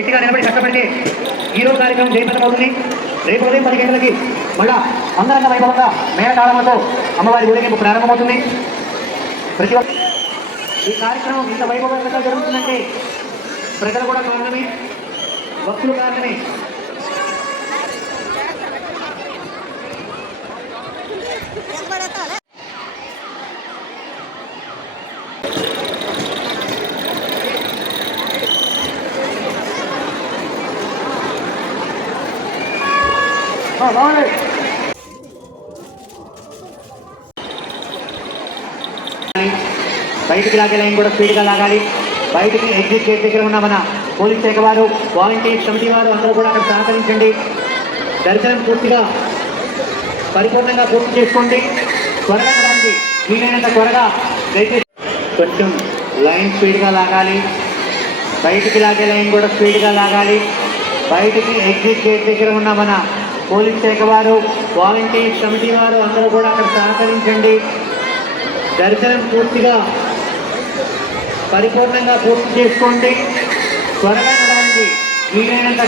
గట్టిగా నిలబడి కష్టపడితే హీరో కార్యక్రమం జయప్రదం అవుతుంది రేపు ఉదయం పది గంటలకి మళ్ళా అంగరంగ వైభవంగా మేళతాళములతో అమ్మవారి ఊరేగింపు ప్రారంభమవుతుంది. ప్రతి ఒక్క ఈ కార్యక్రమం ఇంత వైభవంగా జరుగుతుందంటే ప్రజలు కూడా కారణమే భక్తులు కారణమే. బయటికి లాగే లైన్ కూడా స్పీడ్గా లాగాలి. బయటికి ఎగ్జిట్ గేట్ దగ్గర ఉన్న మన పోలీస్ శాఖ వారు వాలంటీర్ సమితి వారు అందరూ కూడా అక్కడ సహకరించండి. దర్శనం పూర్తిగా పరిపూర్ణంగా పూర్తి చేసుకోండి. త్వరగా రండి వీలైనంత త్వరగా దయచేసి కొంచెం లైన్ స్పీడ్గా లాగాలి. బయటికి లాగే లైన్ కూడా స్పీడ్గా లాగాలి. బయటికి ఎగ్జిట్ గేట్ దగ్గర ఉన్న మన పోలీస్ శాఖ వారు వాలంటీర్ కమిటీ వారు అందరూ కూడా అక్కడ సహకరించండి. దర్శనం పూర్తిగా పరిపూర్ణంగా పూర్తి చేసుకోండి. త్వరగా వీలైనంత